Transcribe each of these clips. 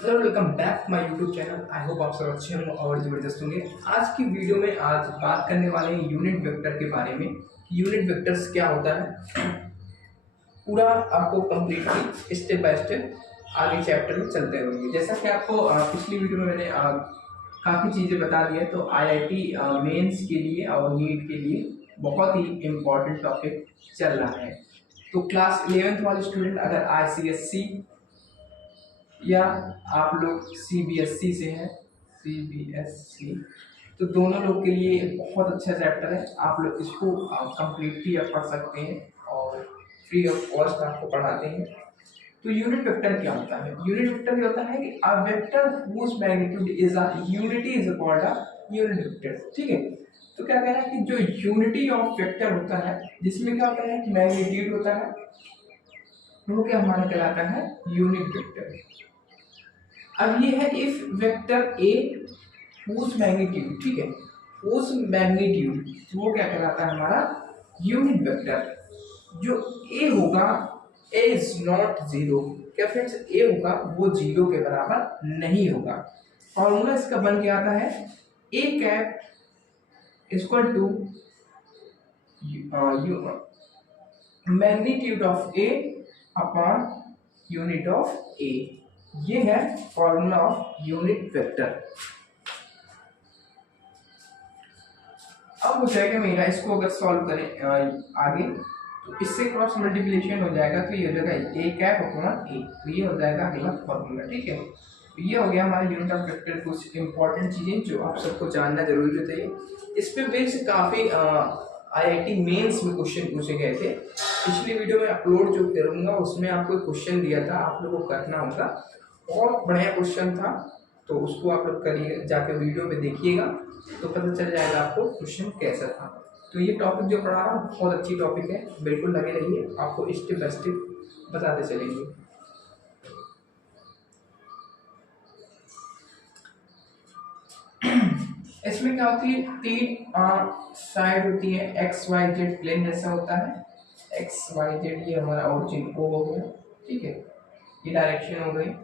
Hello welcome back my YouTube channel. I hope आप सब अच्छे होंगे और ज़बरदस्त होंगे। आज की वीडियो में आज बात करने वाले हैं यूनिट वेक्टर के बारे में। यूनिट वेक्टर्स क्या होता है, पूरा आपको कंप्लीटली स्टेप बाय स्टेप आगे चैप्टर में चलते रहेंगे। जैसा कि आपको पिछली वीडियो में मैंने काफ़ी चीज़ें बता दी है, तो आईआईटी मेंस के लिए और नीट के लिए बहुत ही इम्पोर्टेंट टॉपिक चल रहा है। तो क्लास 11th वाले स्टूडेंट अगर आईसीएससी या आप लोग सीबीएसई से हैं, सीबीएसई, तो दोनों लोग के लिए बहुत अच्छा चैप्टर है। आप लोग इसको कंप्लीटली आप पढ़ सकते हैं और फ्री ऑफ कॉस्ट आपको पढ़ाते हैं। तो यूनिट वेक्टर क्या होता है? यूनिट वेक्टर ये होता है कि a vector whose magnitude is a unity is called a unit vector. ठीक है, तो क्या कहना है कि जो यूनिटी ऑफ वेक्टर होता है, जिसमें क्या होता है कि मैग्नीट्यूड होता है, वो क्या हमारा कहलाता है? Unit vector. अब ये है if vector A whose magnitude, ठीक है, whose मैग्नीट्यूड, वो क्या कहलाता है? हमारा यूनिट वेक्टर। जो ए होगा, ए इज नॉट जीरो। क्या फ्रेंड्स? ए होगा वो जीरो के बराबर नहीं होगा। फॉर्मूला इसका बन के आता है A cap equal to magnitude of A upon unit of A. ये है फॉर्मूला ऑफ यूनिट वेक्टर। अब हो जाएगा मेरा, इसको अगर सॉल्व करें आगे, तो इससे क्रॉस मल्टीप्लिकेशन हो जाएगा, तो ये हो जाएगा ए कैप अपॉन ए, तो ये हो जाएगा अगला फॉर्मूला। ठीक है, तो ये हो गया हमारा यूनिट ऑफ वेक्टर। कुछ इंपॉर्टेंट चीजें जो आप सबको जानना जरूरी होता है। इस पे बेस्ड काफी आईआईटी मेंस में क्वेश्चन पूछे गए थे। पिछली वीडियो में अपलोड जो करूंगा उसमें आपको क्वेश्चन दिया था, आप लोगों को करना होगा। बहुत बढ़िया क्वेश्चन था, तो उसको आप लोग करिए, जाकर वीडियो में देखिएगा तो पता चल जाएगा आपको क्वेश्चन कैसा था। तो ये टॉपिक जो पढ़ा रहा हूँ बहुत अच्छी टॉपिक है, बिल्कुल लगे रहिए, आपको स्टेप बाय स्टेप बताते चलेंगे। इसमें क्या होती है? तीन साइड होती है, एक्स वाई जेड प्लेन जैसा होता है। एक्स वाई जेड ये हमारा ओरिजिन ओ हो गया, ठीक है, ये डायरेक्शन हो गई।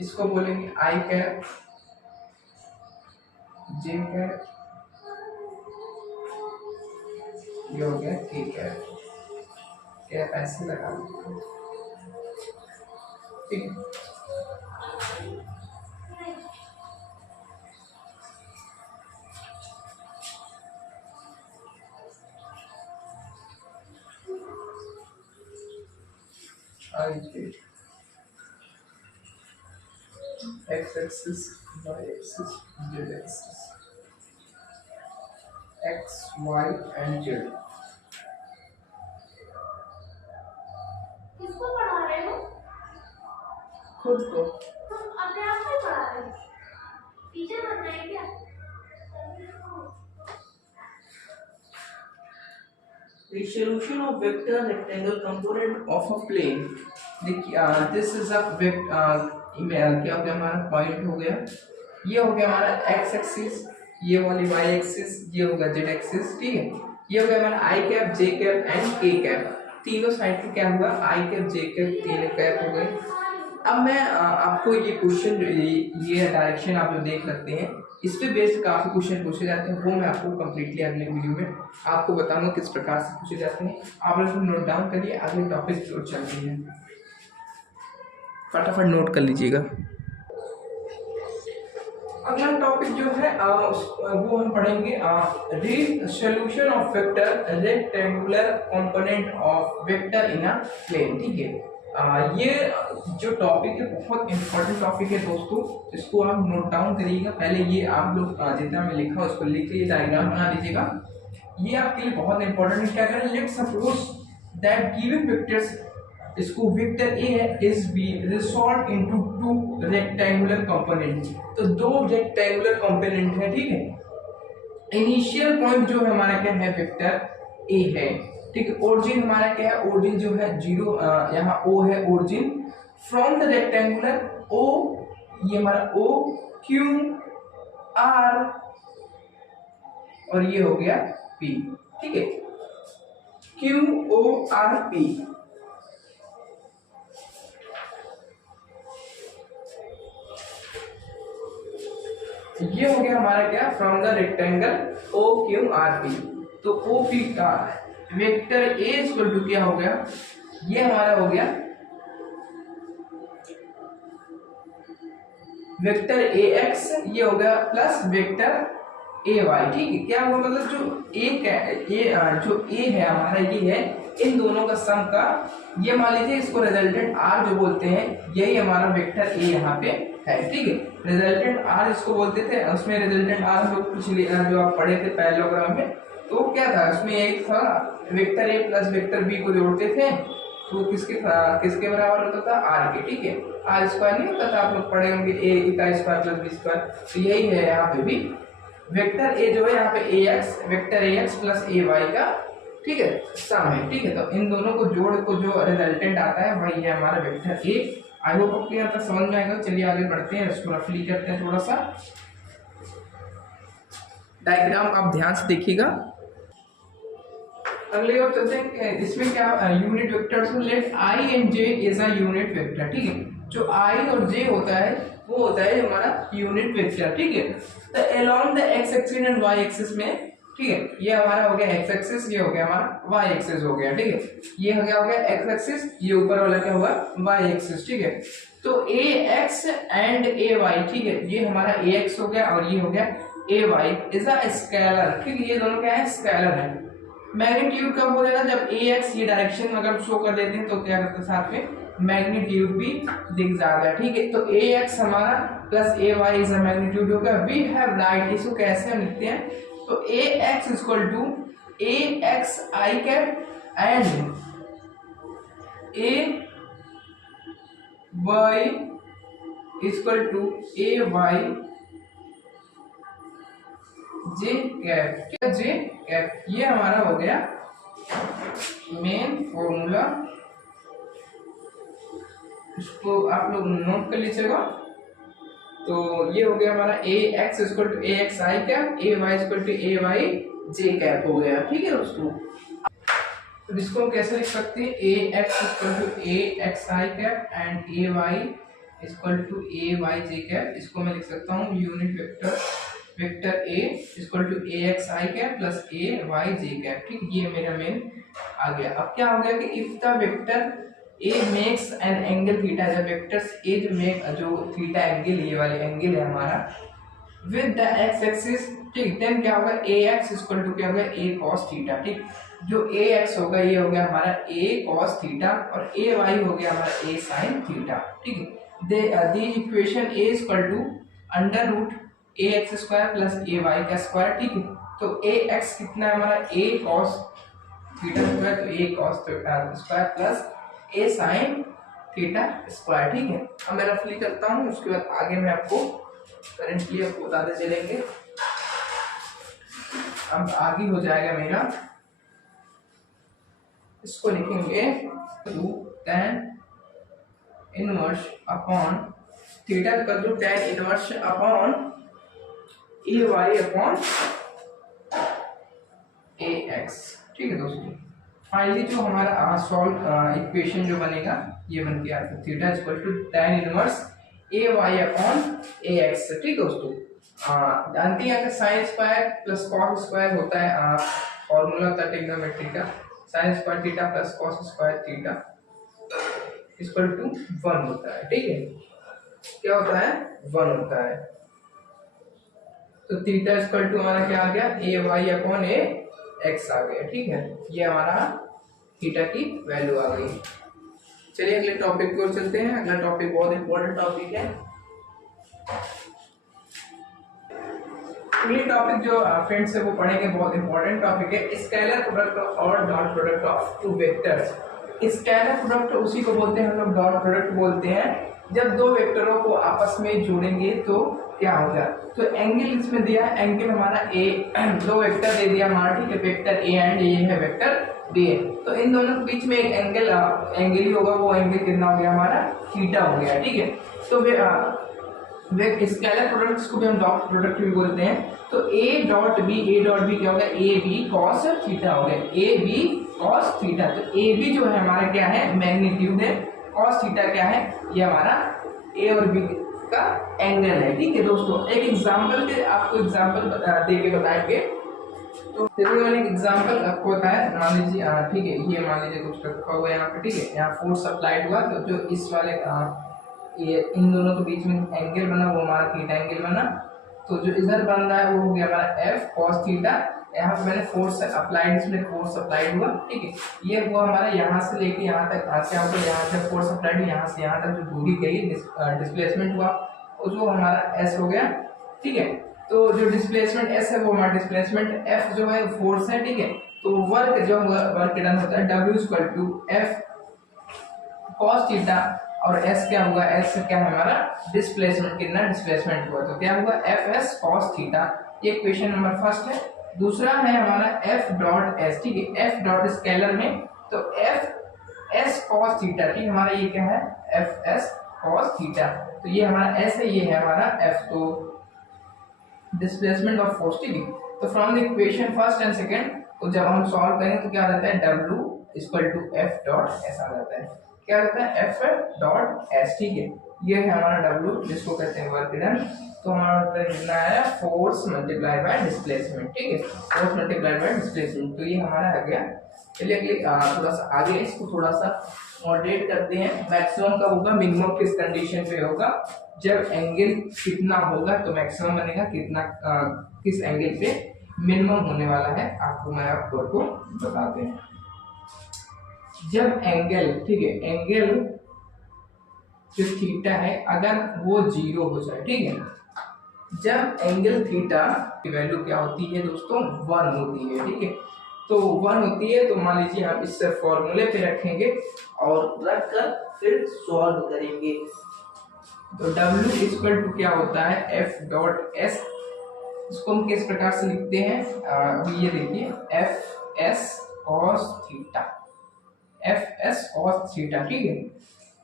इसको बोलेंगे आई कैप, जे कैप, ये हो गया के कैप। कैप ऐसे लगा दो, ठीक है। I z, x axis, y axis, z axis, x y and z. किसको पढ़ा रहे हो? खुद को। तुम अपने आप को पढ़ा रहे हो? टीचर बन रहे क्या? The solution of vector rectangle component of a plane। देखिए दिस इज अ क्या हो गया हमारा? पॉइंट हो गया, ये हो गया हमारा एक्स एक्सिस, ये वाली वाई एक्सिस, ये होगा जेड एक्सिस, ठीक है। ये हो गया हमारा आई कैप, जे कैप एंड के कैप। तीनों साइड पे क्या हुआ? आई कैप, जे कैप, तीनों कैप हो गए। अब मैं आपको ये क्वेश्चन, ये डायरेक्शन आप जो देख सकते हैं, इस पे बेस्ड काफी क्वेश्चन पूछे जाते हैं, वो मैं आपको कंप्लीटली अगले वीडियो में आपको बताऊंगा किस प्रकार से पूछे जाते हैं। आप लोग नोट डाउन करिए, अगले टॉपिक की ओर चलते हैं, फटाफट नोट कर लीजिएगा। अगला टॉपिक जो है वो हम पढ़ेंगे read solution of vector rectangular component of vector in a plane. ठीक है, ये जो टॉपिक है बहुत इंपॉर्टेंट टॉपिक है दोस्तों, इसको आप नोट डाउन करिएगा। पहले ये आप लोग जितना मैं लिखा उसको लिख लीजिए, डायग्राम बना लीजिएगा। ये आपके लिए बहुत इंपॉर्टेंट है। क्या करें? Let suppose that given vectors, इसको वेक्टर ए है, is b resolve into two rectangular component. तो दो रेक्टेंगुलर कंपोनेंट है, ठीक है। इनिशियल पॉइंट जो है हमारा क्या है? वेक्टर ए है, ठीक है। ओरिजिन हमारा क्या है? ओरिजिन जो है जीरो, यहाँ ओ है ओरिजिन। फ्रॉम द रेक्टेंगुलर ओ, ये हमारा ओ, क्यू, आर, और ये हो गया पी, ठीक है। Q O R P. ये हो गया हमारा क्या, from the rectangle O Q R P. तो ओ पी का वेक्टर ए इक्वल टू क्या हो गया, ये हमारा हो गया वेक्टर ए एक्स, ये हो गया प्लस वेक्टर ए वाई। ठीक है, क्या हुआ, मतलब जो ए है हमारा, ये है इन दोनों का सम का, ये मान लीजिए इसको रिजल्टेंट आर जो बोलते हैं, यही हमारा वेक्टर ए यहाँ पे है। ठीक है, रिजल्टेंट आर इसको बोलते थे, उसमें रिजल्टेंट आर जो पिछले जो आप पढ़े थे पैरेललोग्राम में, तो क्या था उसमें एक था vector a plus vector b को जोड़ते थे, तो किसके बराबर होता था, आर के। ठीक है, आर स्क्वायर नहीं होता था, आप लोग पढ़े होंगे ए का स्क्वायर प्लस बी स्क्वायर, तो यही है यहाँ पे भी वेक्टर ए जो है यहाँ पे A X, vector A X plus A Y का, ठीक है, सम है। ठीक है, तो इन दोनों को जोड़ को जो रिजल्टेंट आता है वही है हमारा वेक्टर ए। आई होप आपको यहाँ तक समझ में आएगा। चलिए आगे बढ़ते हैं, इसको रफली करते हैं थोड़ा सा। डायग्राम आप ध्यान से देखिएगा। अगले और चलते हैं, इसमें क्या unit vectors, let i and j is a unit vector. ठीक है, जो आई और जे होता है वो होता है हमारा यूनिट वेक्टर। ठीक है, तो along the x axis and y axis में, ठीक है, ये हमारा हो गया एक्स एक्सिस, ये हो गया हमारा वाई एक्सिस हो गया। ठीक है, ये हो गया एक्स एक्सिस, ये ऊपर वाला क्या हुआ, वाई एक्सिस। ठीक है, तो A x and A Y, ठीक है, ये हमारा ए एक्स हो गया और ये हो गया ए वाई इज अ स्केलर। ठीक है, ये दोनों क्या है, स्केलर है। मैग्नीट्यूड कब हो जाएगा, जब ए एक्स ये डायरेक्शन अगर शो कर देते हैं तो क्या करते हैं, साथ में मैग्नीट्यूड भी दिख जाएगा। ठीक है, तो ए एक्स हमारा plus A Y is a magnitude होगा। वी हैव राइट, इसको कैसे लिखते हैं, तो A X equal to A X I cap and A Y equal to A Y J cap. क्या, जे कैप, ये हमारा हो गया मेन फॉर्मूला। इसको आप लोग नोट कर लीजिएगा। तो ये हो गया हमारा A X equal to A X I cap, A Y equal to A Y J cap हो गया। ठीक है दोस्तों, तो इसको हम कैसे लिख सकते हैं, A X equal to A X I cap and A Y equal to A Y J cap. इसको मैं लिख सकता हूँ unit vector A equal to A X I cap plus A Y J cap. ठीक, ये मेरा main आ गया। अब क्या हो गया कि if the vector A makes an angle theta, जब वेक्टर्स ए जो थीटा एंगल, ये वाले एंगल है हमारा विद द एक्स एक्सिस, ठीक, देन क्या होगा, ए एक्स इक्वल टू क्या होगा, ए कॉस थीटा। ठीक, जो ए एक्स होगा ये हो गया हमारा ए कॉस थीटा और ए वाई हो गया हमारा ए साइन थीटा। ठीक है, the equation a equal to under root a x square plus A Y का स्क्वायर। ठीक है, तो ए एक्स कितना है हमारा, ए कॉस थीटा स्क्वायर, तो ए कॉस स्क्वायर प्लस ए साइन थीटा स्क्वायर। ठीक है, अब मैं रफली करता हूँ, उसके बाद आगे मैं आपको करेंटली आपको बताते चलेंगे। अब आगे हो जाएगा मेरा, इसको लिखेंगे to tan inverse upon theta का जो tan inverse upon a y upon a x. ठीक है दोस्तों, फाइनली जो हमारा सॉल्व इक्वेशन जो बनेगा ये बन के आता है theta equal to tan inverse a y upon a x. ठीक है दोस्तों, जानते हैं sine square plus cos square होता है, फॉर्मूला होता है ट्रिग्नोमेट्री का, sine square theta plus cos square theta equal to 1 होता है। ठीक है, क्या होता है, 1 होता है। तो थीटा इक्वल टू हमारा क्या आ गया, ए वाई अपॉन ए एक्स आ गया। ठीक है, ये हमारा थीटा की वैल्यू आ गई। चलिए अगले टॉपिक की ओर चलते हैं। अगला टॉपिक बहुत इंपॉर्टेंट टॉपिक है। अगली टॉपिक जो फ्रेंड्स है वो पढ़ेंगे, बहुत इंपॉर्टेंट टॉपिक है, स्केलर प्रोडक्ट और dot product of two vectors. Scalar product उसी को बोलते हैं हम लोग, डॉट प्रोडक्ट बोलते हैं जब दो वेक्टरों को आपस में जोड़ेंगे तो क्या होगा। तो एंगल इसमें दिया है, एंगल हमारा ए, दो वेक्टर दे दिया हमारा, ठीक है, वेक्टर ए एंड ये है वेक्टर बी। तो इन दोनों के बीच में एक एंगल ही होगा, वो एंगल कितना हो गया हमारा, थीटा हो गया। ठीक है, तो स्केलर प्रोडक्ट्स को भी हम डॉट प्रोडक्ट भी बोलते हैं। तो ए डॉट बी क्या होगा, ए बी कॉस थीटा हो गया, ए बी कॉस थीटा। तो ए बी जो है हमारा क्या है, मैग्नीट्यूड है, कॉस थीटा क्या है, ये हमारा ए और बी का एंगल है। ठीक है दोस्तों, एक एग्जांपल के आपको एग्जांपल दे के बताएंगे। तो जैसे मैंने एक एग्जांपल आपको बताया, मान लीजिए ठीक है, ये मान लीजिए कुछ रखा हुआ है यहाँ पे। ठीक है, यहाँ फोर्स अप्लाइड हुआ, तो जो इस वाले ये इन दोनों के बीच में एंगल बना वो हमारा थीटा एंगल बना। तो जो इधर बन रहा है वो हो गया हमारा एफ कॉस थीटा। यहाँ पे मैंने फोर्स अप्लाइड, इसमें फोर्स अप्लाइड हुआ। ठीक है, ये हुआ हमारा यहाँ से लेके यहाँ तक, क्या होगा, यहाँ से फोर्स अप्लाइड, यहाँ से यहाँ तक जो दूरी गई डिस्प्लेसमेंट हुआ, और जो हमारा एस हो गया। ठीक है, तो जो डिस्प्लेसमेंट एस है वो हमारा डिस्प्लेसमेंट एफ जो है फोर्स है। ठीक है, तो वर्क जो वर्क डन होता है W equal to F cos theta, और एस क्या हुआ, एस क्या है हमारा डिस्प्लेसमेंट, कितना डिस्प्लेसमेंट हुआ, तो क्या हुआ एफ एस कॉस थीटा। ये क्वेश्चन नंबर फर्स्ट है। दूसरा है हमारा एफ डॉट एस। ठीक है, एफ डॉट स्केलर में, तो एफ एस कॉस थीटा। ठीक, हमारा ये क्या है एफ एस कॉस थीटा, तो ये हमारा एस है, ये है हमारा एफ, तो डिस्प्लेसमेंट ऑफ फोर्स। ठीक है, तो from the equation first and second, तो जब हम सॉल्व करें तो क्या रहता है W equal to F dot S आ जाता है। क्या रहता है एफ डॉट एस। ठीक है, ये है हमारा W, जिसको कहते हैं वर्क डन। तो हमारा कितना आया, फोर्स मल्टीप्लाई बाय डिस्प्लेसमेंट। ठीक है, फोर्स मल्टीप्लाई बाय डिस्प्लेसमेंट, तो ये हमारा आ गया। चलिए अगले थोड़ा सा आगे इसको थोड़ा सा मॉडरेट करते हैं। मैक्सिमम कब होगा, मिनिमम किस कंडीशन पे होगा, जब एंगल कितना होगा तो मैक्सिमम बनेगा, कितना किस एंगल पे मिनिमम होने वाला है, आपको मैं आपको बताते हैं। जब एंगल, ठीक है, एंगल जो थीटा है अगर वो 0 हो जाए। ठीक है, जब एंगल थीटा की वैल्यू क्या होती है दोस्तों, 1 होती है। ठीक है, तो 1 होती है, तो मान लीजिए हम इससे फॉर्मूले पे रखेंगे और रख कर फिर सॉल्व करेंगे। तो W इक्वल टू क्या होता है एफ डॉट एस, इसको हम किस प्रकार से लिखते हैं, अभी ये देखिए F S cos theta, F S cos theta. ठीक है,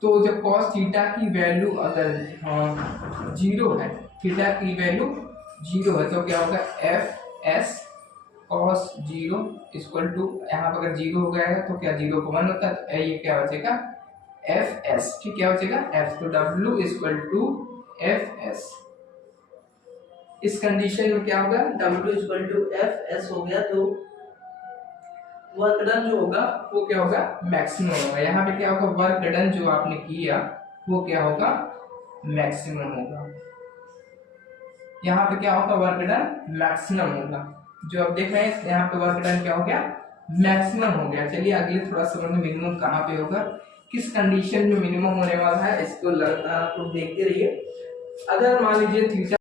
तो जब कॉस थीटा की वैल्यू अगर 0 है, थीटा की वैल्यू 0 है, तो क्या होगा F S cos 0 equal to, यहाँ पर अगर 0 हो गया है तो क्या 0 को 1 होता है, तो ये क्या बचेगा एफ एस। ठीक, क्या बचेगा एफ, तो W equal to F S. इस कंडीशन में क्या होगा, W equal to F S हो गया, तो वर्क डन जो होगा वो क्या होगा मैक्सिमम होगा। यहाँ पे क्या होगा, वर्क डन जो आपने किया वो क्या होगा मैक्सिमम होगा। यहाँ पे क्या होगा, वर्क डन मैक्सिमम होगा। जो आप देख रहे हैं यहाँ पे वर्क डन क्या हो गया, मैक्सिमम हो गया। चलिए अगले थोड़ा समझ में, मिनिमम कहाँ पे होगा, किस कंडीशन में मिनिमम होने वाला है, इसको तो देखते रहिए। अगर मान लीजिए थीटा